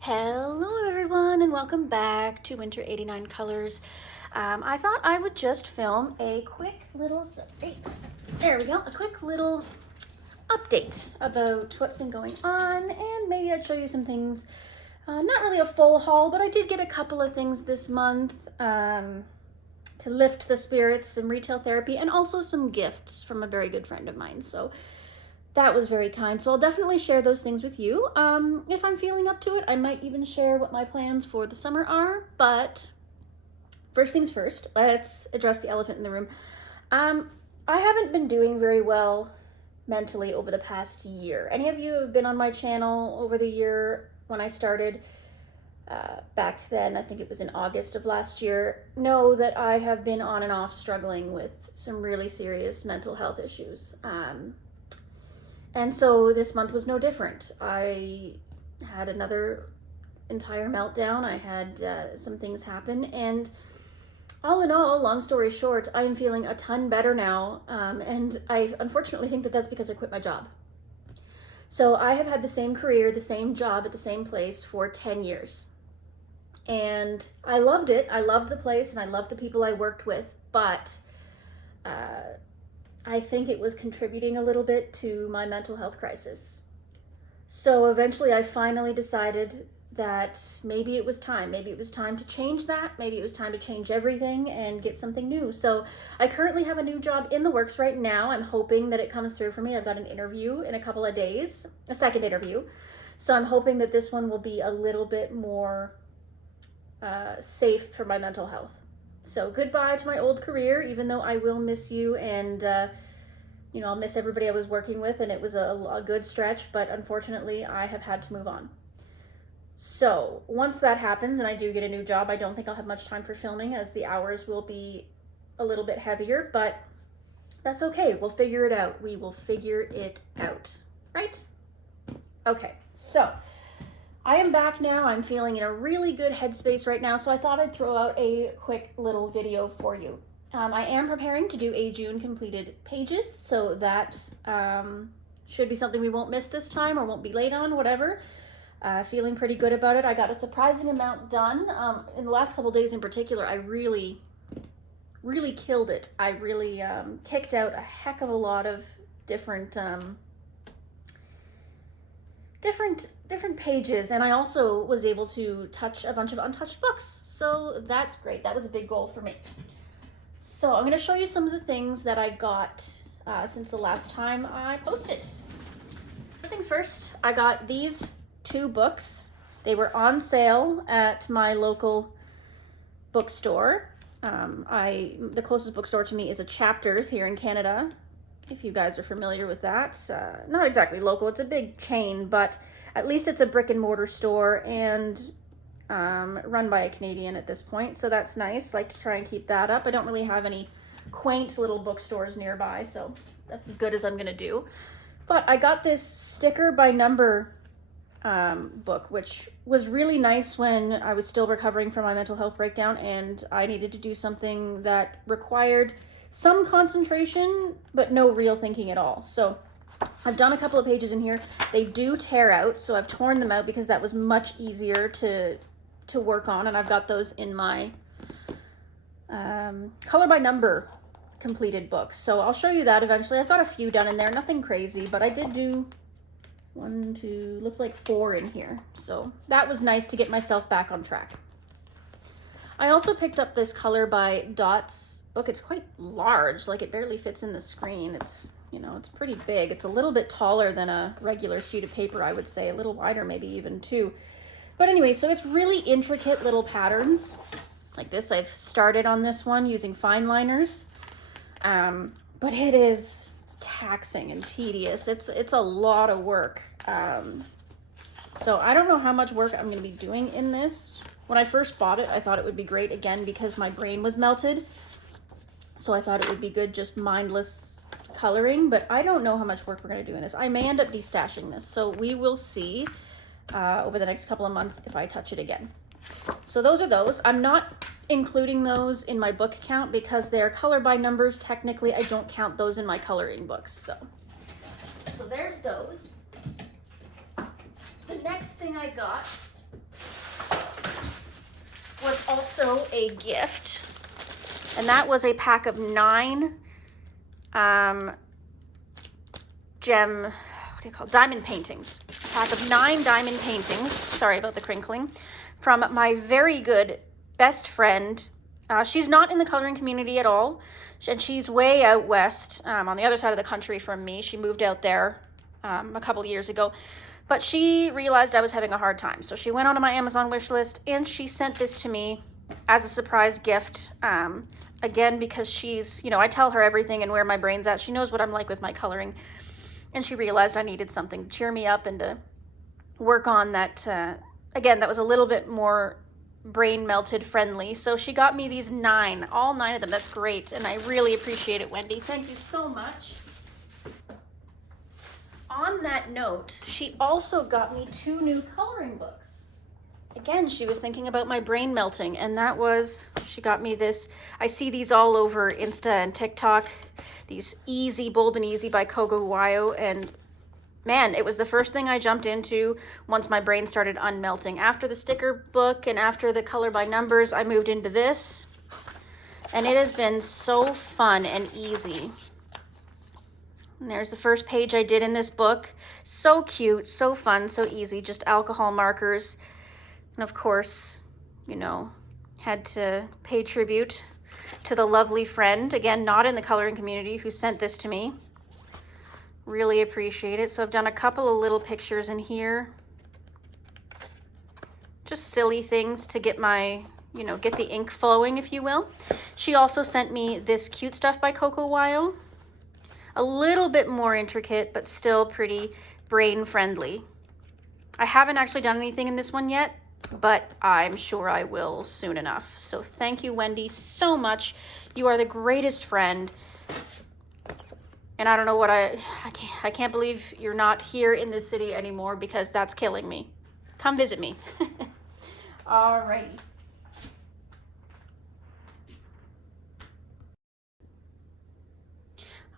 Hello everyone and welcome back to Winter 89 Colors. I thought I would just film a quick little, there we go, a quick little update about what's been going on, and maybe I'd show you some things. Not really a full haul, but I did get a couple of things this month to lift the spirits, some retail therapy, and also some gifts from a very good friend of mine. So that was very kind. So I'll definitely share those things with you. If I'm feeling up to it, I might even share what my plans for the summer are. But first things first, let's address the elephant in the room. I haven't been doing very well mentally over the past year. Any of you who have been on my channel over the year when I started back then, I think it was in August of last year, know that I have been on and off struggling with some really serious mental health issues. And so this month was no different. I had another entire meltdown. I had some things happen, and all in all, long story short, I am feeling a ton better now, and I unfortunately think that that's because I quit my job. So I have had the same career, the same job at the same place for 10 years. And I loved it. I loved the place and I loved the people I worked with, but I think it was contributing a little bit to my mental health crisis. So eventually I finally decided that maybe it was time. Maybe it was time to change that. Maybe it was time to change everything and get something new. So I currently have a new job in the works right now. I'm hoping that it comes through for me. I've got an interview in a couple of days, a second interview. So I'm hoping that this one will be a little bit more safe for my mental health. So goodbye to my old career, even though I will miss you, and I'll miss everybody I was working with, and it was a good stretch, but unfortunately I have had to move on. So once that happens and I do get a new job, I don't think I'll have much time for filming, as the hours will be a little bit heavier, but that's okay. We'll figure it out. We will figure it out, right? Okay, so I am back now. I'm feeling in a really good headspace right now, so I thought I'd throw out a quick little video for you. I am preparing to do a June completed pages, so that should be something we won't miss this time or won't be late on, whatever. Feeling pretty good about it. I got a surprising amount done. In the last couple days in particular, I really killed it. I really kicked out a heck of a lot of different pages, and I also was able to touch a bunch of untouched books, so that's great. That was a big goal for me. So I'm going to show you some of the things that I got since the last time I posted. First things first, I got these 2 books. They were on sale at my local bookstore. The closest bookstore to me is a Chapters here in Canada, if you guys are familiar with that. Not exactly local, it's a big chain, but at least it's a brick and mortar store, and run by a Canadian at this point, so that's nice. Like to try and keep that up. I don't really have any quaint little bookstores nearby, so that's as good as I'm gonna do. But I got this sticker by number book, which was really nice when I was still recovering from my mental health breakdown and I needed to do something that required some concentration but no real thinking at all. So I've done a couple of pages in here. They do tear out, so I've torn them out because that was much easier to work on, and I've got those in my color by number completed books. So I'll show you that eventually. I've got a few done in there, nothing crazy, but I did do 1, 2, looks like 4 in here. So that was nice to get myself back on track. I also picked up this Color by Dots book. It's quite large, like it barely fits in the screen. It's it's pretty big. It's a little bit taller than a regular sheet of paper, I would say, a little wider maybe even too. But anyway, so it's really intricate little patterns like this. I've started on this one using fine liners, but it is taxing and tedious. It's a lot of work. So I don't know how much work I'm going to be doing in this. When I first bought it, I thought it would be great, again, because my brain was melted. So I thought it would be good, just mindless coloring, but I don't know how much work we're going to do in this. I may end up destashing this, so we will see over the next couple of months if I touch it again. So those are those. I'm not including those in my book count because they're color by numbers. Technically, I don't count those in my coloring books. So there's those. The next thing I got was also a gift. And that was a pack of 9 diamond paintings. A pack of 9 diamond paintings. Sorry about the crinkling. From my very good best friend. She's not in the coloring community at all. And she's way out west, on the other side of the country from me. She moved out there a couple years ago. But she realized I was having a hard time. So she went onto my Amazon wish list and she sent this to me as a surprise gift. Again, because she's, you know, I tell her everything and where my brain's at. She knows what I'm like with my coloring. And she realized I needed something to cheer me up and to work on that, again, that was a little bit more brain melted friendly. So she got me these 9, all 9 of them. That's great. And I really appreciate it, Wendy. Thank you so much. On that note, she also got me 2 new coloring books. Again, she was thinking about my brain melting, and that was, she got me this. I see these all over Insta and TikTok, these Easy, Bold and Easy by Coco Wyo, and man, it was the first thing I jumped into once my brain started unmelting. After the sticker book and after the color by numbers, I moved into this, and it has been so fun and easy. And there's the first page I did in this book. So cute, so fun, so easy, just alcohol markers. And of course, you know, had to pay tribute to the lovely friend, again, not in the coloring community, who sent this to me. Really appreciate it. So I've done a couple of little pictures in here. Just silly things to get my, you know, get the ink flowing, if you will. She also sent me this Cute Stuff by Coco Wyo. A little bit more intricate, but still pretty brain friendly. I haven't actually done anything in this one yet, but I'm sure I will soon enough. So thank you, Wendy, so much. You are the greatest friend. And I don't know what I can't believe you're not here in this city anymore, because that's killing me. Come visit me. Alrighty.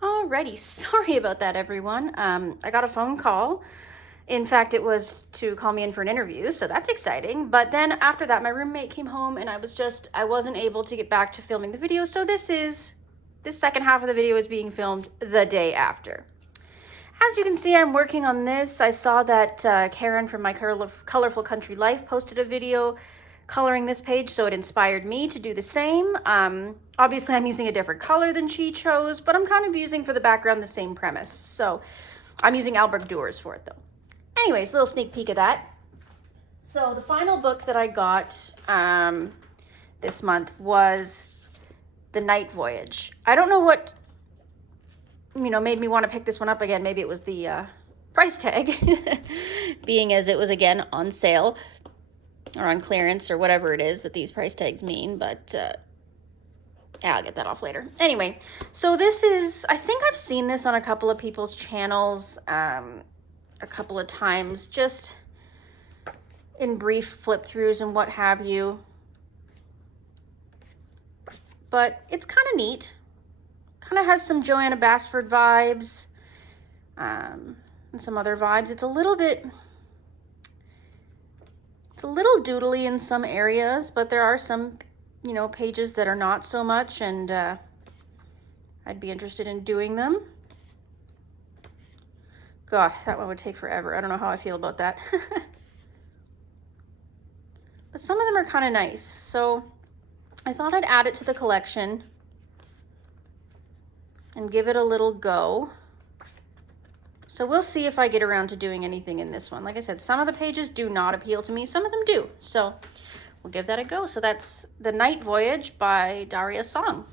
Alrighty, sorry about that, everyone. I got a phone call. In fact, it was to call me in for an interview, so that's exciting. But then after that, my roommate came home and I wasn't able to get back to filming the video. So this second half of the video is being filmed the day after. As you can see, I'm working on this. I saw that Karen from My Colorful Country Life posted a video coloring this page, so it inspired me to do the same. Obviously, I'm using a different color than she chose, but I'm kind of using for the background the same premise. So I'm using Albrecht Dürer for it, though. Anyways, a little sneak peek of that. So the final book that I got this month was The Night Voyage. I don't know what, you know, made me want to pick this one up again. Maybe it was the price tag, being as it was, again, on sale or on clearance or whatever it is that these price tags mean. But yeah, I'll get that off later. Anyway, so this is, I think I've seen this on a couple of people's channels a couple of times, just in brief flip throughs and what have you. But it's kind of neat. Kind of has some Joanna Basford vibes and some other vibes. It's a little doodly in some areas, but there are some, you know, pages that are not so much, and I'd be interested in doing them. God, that one would take forever. I don't know how I feel about that. But some of them are kind of nice, so I thought I'd add it to the collection and give it a little go. So we'll see if I get around to doing anything in this one. Like I said, some of the pages do not appeal to me. Some of them do. So we'll give that a go. So that's The Night Voyage by Daria Song.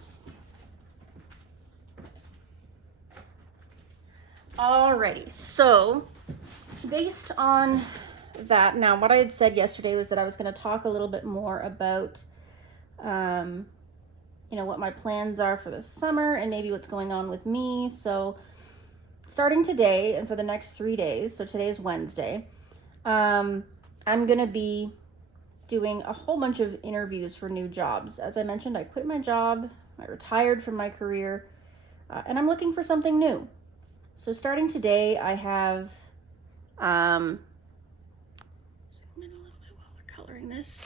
Alrighty, so based on that, now what I had said yesterday was that I was going to talk a little bit more about, you know, what my plans are for the summer and maybe what's going on with me. So starting today and for the next 3 days, so today is Wednesday, I'm going to be doing a whole bunch of interviews for new jobs. As I mentioned, I quit my job, I retired from my career, and I'm looking for something new. So starting today, I have, zoom in a little bit while we're coloring this.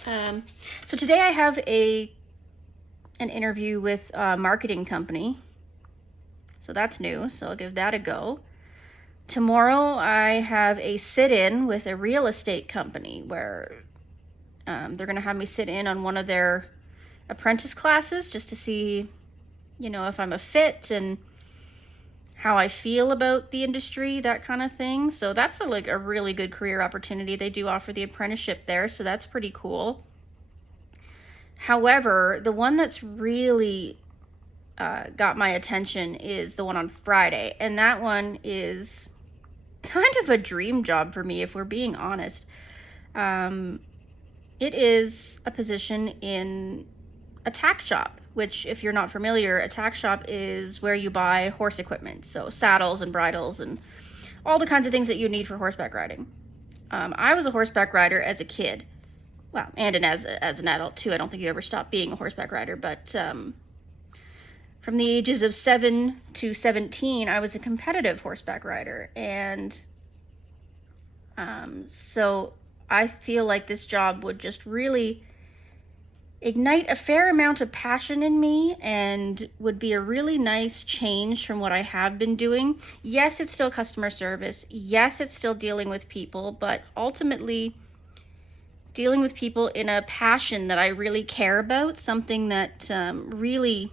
So today I have an interview with a marketing company. So that's new, so I'll give that a go. Tomorrow I have a sit-in with a real estate company where they're gonna have me sit in on one of their apprentice classes just to see, you know, if I'm a fit and how I feel about the industry, that kind of thing. So that's a really good career opportunity. They do offer the apprenticeship there, so that's pretty cool. However, the one that's really got my attention is the one on Friday, and that one is kind of a dream job for me, if we're being honest. It is a position in a tack shop, which, if you're not familiar, a tack shop is where you buy horse equipment, so saddles and bridles and all the kinds of things that you need for horseback riding. I was a horseback rider as a kid, well, and as an adult too. I don't think you ever stopped being a horseback rider, but from the ages of 7 to 17, I was a competitive horseback rider, and so I feel like this job would just really ignite a fair amount of passion in me and would be a really nice change from what I have been doing. Yes, it's still customer service. Yes, it's still dealing with people, but ultimately dealing with people in a passion that I really care about, something that really,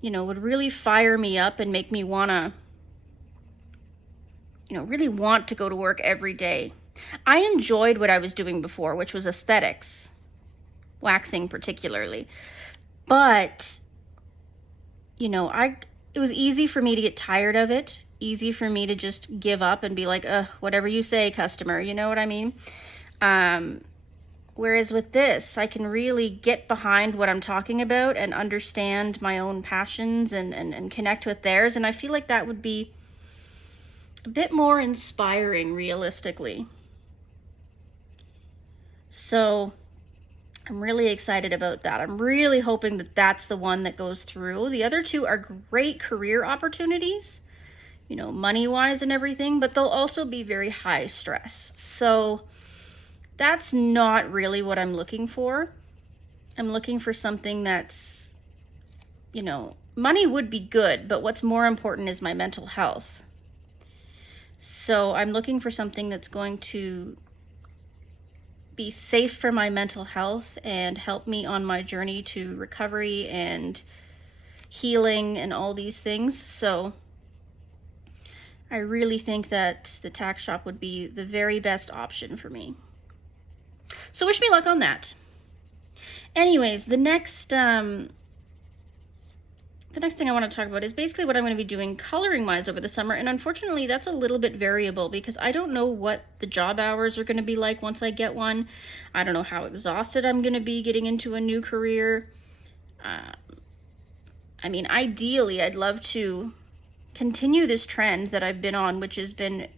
you know, would really fire me up and make me wanna, you know, really want to go to work every day. I enjoyed what I was doing before, which was aesthetics, waxing particularly. But, you know, it was easy for me to get tired of it, easy for me to just give up and be like, whatever you say, customer, you know what I mean? Whereas with this, I can really get behind what I'm talking about and understand my own passions and connect with theirs. And I feel like that would be a bit more inspiring, realistically. So I'm really excited about that. I'm really hoping that that's the one that goes through. The other two are great career opportunities, you know, money-wise and everything, but they'll also be very high stress. So that's not really what I'm looking for. I'm looking for something that's, you know, money would be good, but what's more important is my mental health. So I'm looking for something that's going to be safe for my mental health and help me on my journey to recovery and healing and all these things. So I really think that the tack shop would be the very best option for me. So wish me luck on that. Anyways, the next thing I want to talk about is basically what I'm going to be doing coloring-wise over the summer, and unfortunately that's a little bit variable because I don't know what the job hours are going to be like once I get one. I don't know how exhausted I'm going to be getting into a new career. I mean, ideally, I'd love to continue this trend that I've been on, which has been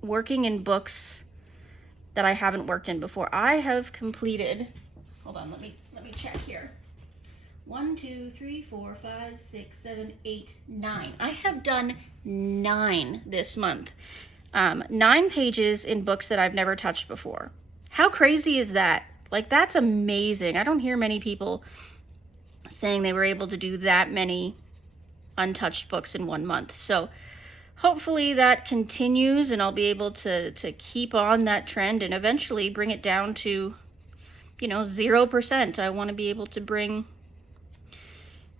working in books that I haven't worked in before. I have completed, hold on, let me check here. 1, 2, 3, 4, 5, 6, 7, 8, 9. I have done 9 this month. 9 pages in books that I've never touched before. How crazy is that? Like, that's amazing. I don't hear many people saying they were able to do that many untouched books in 1 month. So hopefully that continues and I'll be able to keep on that trend and eventually bring it down to, you know, 0%. I want to be able to bring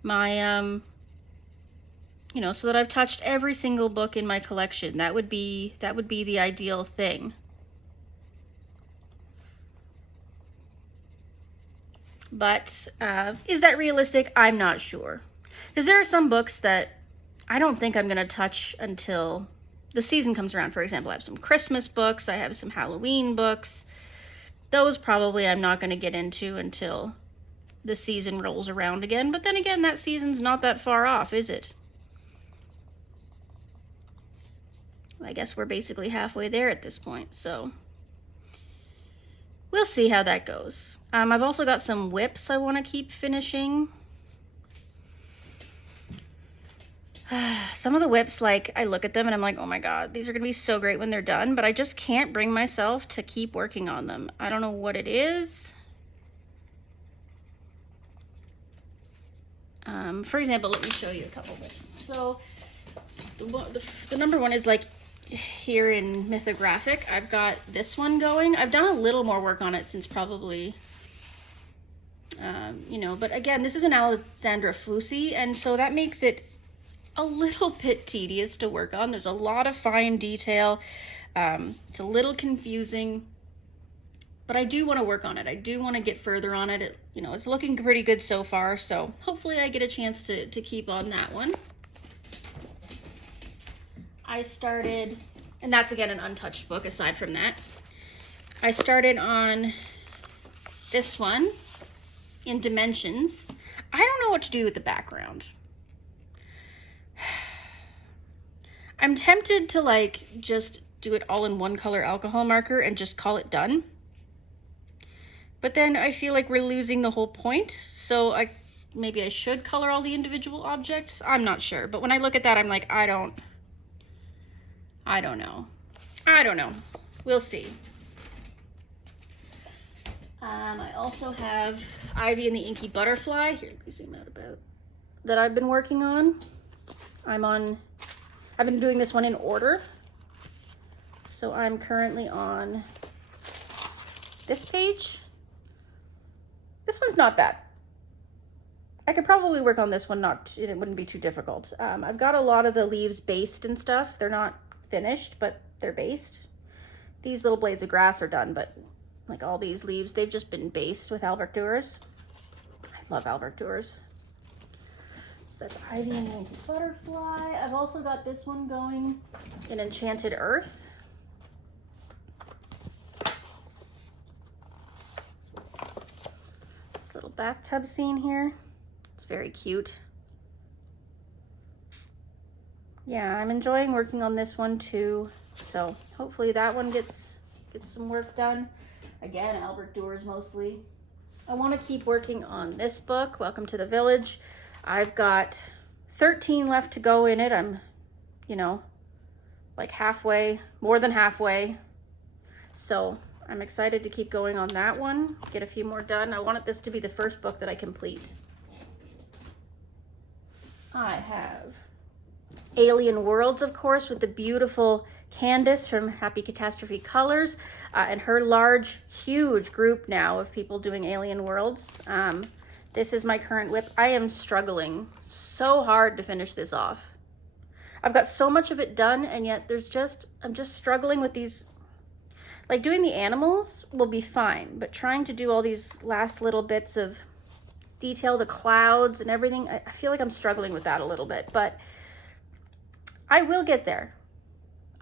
my, you know, so that I've touched every single book in my collection. That would be the ideal thing. But is that realistic? I'm not sure. Because there are some books that I don't think I'm going to touch until the season comes around. For example, I have some Christmas books. I have some Halloween books. Those probably I'm not going to get into until the season rolls around again. But then again, that season's not that far off, is it? I guess we're basically halfway there at this point, so we'll see how that goes. I've also got some whips I want to keep finishing. some of the whips, like I look at them and I'm like, oh my God, these are gonna be so great when they're done, but I just can't bring myself to keep working on them. I don't know what it is. For example, let me show you a couple whips. So the number one is like here in Mythographic. I've got this one going. I've done a little more work on it since probably, you know, but again, this is an Alexandra Fusi, and so that makes it a little bit tedious to work on. There's a lot of fine detail. It's a little confusing, but I do want to work on it. I do want to get further on it. You know, it's looking pretty good so far, so hopefully I get a chance to keep on that one. I started, and that's again an untouched book aside from that. I started on this one in Dimensions. I don't know what to do with the background. I'm tempted to like just do it all in one color alcohol marker and just call it done. But then I feel like we're losing the whole point. So maybe I should color all the individual objects. I'm not sure. But when I look at that, I'm like, I don't know. We'll see. I also have Ivy and the Inky Butterfly. Here, let me zoom out about. That I've been working on. I've been doing this one in order. So I'm currently on this page. This one's not bad. I could probably work on this one, it wouldn't be too difficult. I've got a lot of the leaves based and stuff. They're not finished, but they're based. These little blades of grass are done, but like all these leaves, they've just been based with Albrecht Dürer. I love Albrecht Dürer. So that's Ivy and the Inky Butterfly. I've also got this one going in Enchanted Earth. Little bathtub scene here. It's very cute. Yeah, I'm enjoying working on this one too. So hopefully that one gets some work done. Again, Albrecht Dürer mostly. I want to keep working on this book, Welcome to the Village. I've got 13 left to go in it. I'm, you know, like halfway, more than halfway. So I'm excited to keep going on that one, get a few more done. I wanted this to be the first book that I complete. I have Alien Worlds, of course, with the beautiful Candace from Happy Catastrophe Colors, and her large, huge group now of people doing Alien Worlds. This is my current whip. I am struggling so hard to finish this off. I've got so much of it done, and yet I'm just struggling with these. Like doing the animals will be fine, but trying to do all these last little bits of detail, the clouds and everything, I feel like I'm struggling with that a little bit, but I will get there.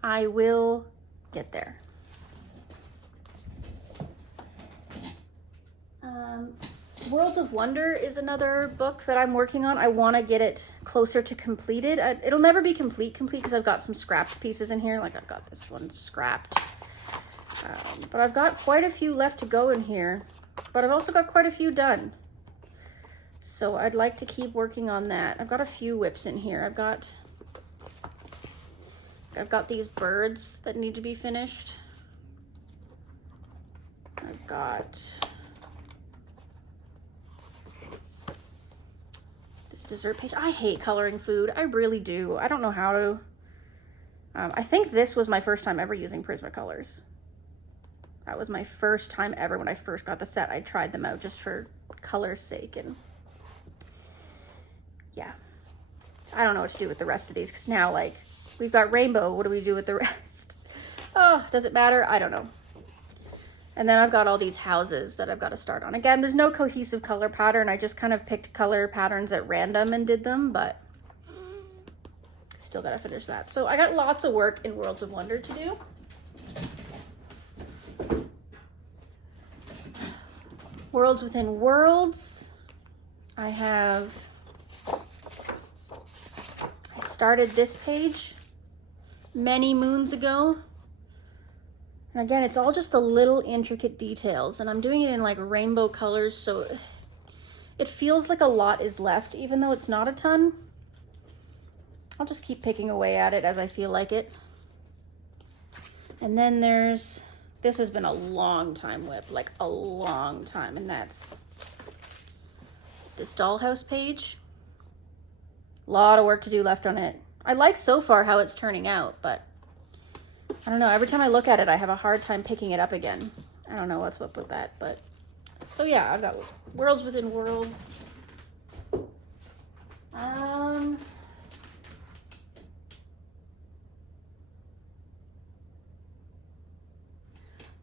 I will get there. Worlds of Wonder is another book that I'm working on. I want to get it closer to completed. It'll never be complete because I've got some scrapped pieces in here. Like I've got this one scrapped. But I've got quite a few left to go in here, but I've also got quite a few done. So I'd like to keep working on that. I've got a few whips in here. I've got these birds that need to be finished. I've got this dessert page. I hate coloring food. I really do. I don't know how to. I think this was my first time ever using Prismacolors. That was my first time ever when I first got the set. I tried them out just for color's sake, and yeah. I don't know what to do with the rest of these because now, like, we've got rainbow. What do we do with the rest? Oh, does it matter? I don't know. And then I've got all these houses that I've got to start on. Again, there's no cohesive color pattern. I just kind of picked color patterns at random and did them, but still got to finish that. So I got lots of work in Worlds of Wonder to do. Worlds Within Worlds. I started this page many moons ago. And again, it's all just the little intricate details, and I'm doing it in like rainbow colors, so it feels like a lot is left, even though it's not a ton. I'll just keep picking away at it as I feel like it. And then there's, this has been a long time WIP, like a long time, and that's this dollhouse page. A lot of work to do left on it. I like so far how it's turning out, but I don't know, every time I look at it, I have a hard time picking it up again. I don't know what's up with that, but so yeah, I've got Worlds Within Worlds.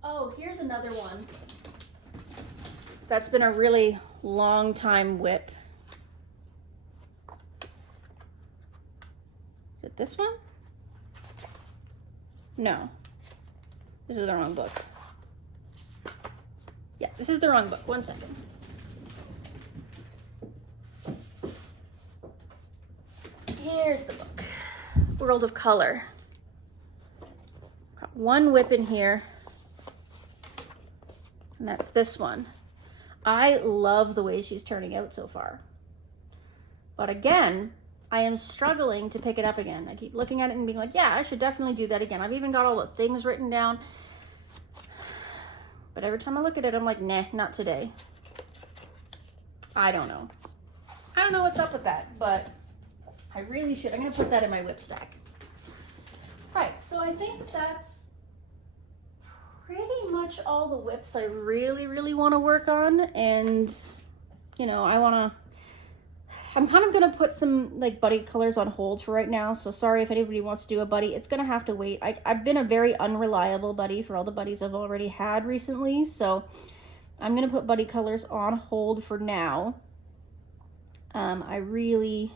Oh, here's another one that's been a really long time WIP. Is it this one? No, this is the wrong book. Yeah, this is the wrong book. One second. Here's the book, World of Color. Got one WIP in here, and that's this one. I love the way she's turning out so far. But again, I am struggling to pick it up again. I keep looking at it and being like, yeah, I should definitely do that again. I've even got all the things written down. But every time I look at it, I'm like, nah, not today. I don't know. I don't know what's up with that, but I really should. I'm going to put that in my WIP stack. All right, so I think that's pretty much all the WIPs I really want to work on. And, you know, I'm kind of going to put some like buddy colors on hold for right now. So sorry if anybody wants to do a buddy. It's going to have to wait. I've been a very unreliable buddy for all the buddies I've already had recently. So I'm going to put buddy colors on hold for now. I really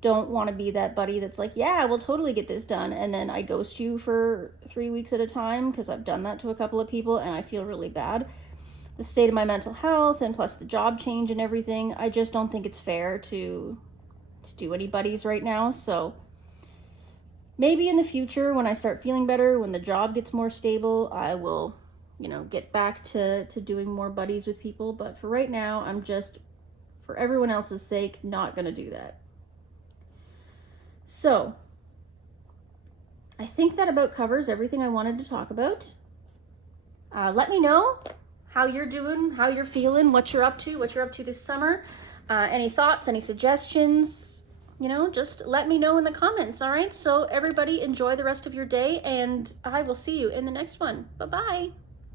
don't want to be that buddy that's like, yeah, we'll totally get this done, and then I ghost you for 3 weeks at a time, because I've done that to a couple of people and I feel really bad. The state of my mental health and plus the job change and everything, I just don't think it's fair to do any buddies right now. So maybe in the future, when I start feeling better, when the job gets more stable, I will, you know, get back to doing more buddies with people. But for right now, I'm just, for everyone else's sake, not gonna do that. So I think that about covers everything I wanted to talk about. Let me know how you're doing, how you're feeling, what you're up to this summer. Any thoughts, any suggestions, you know, just let me know in the comments. All right, so everybody enjoy the rest of your day, and I will see you in the next one. Bye-bye.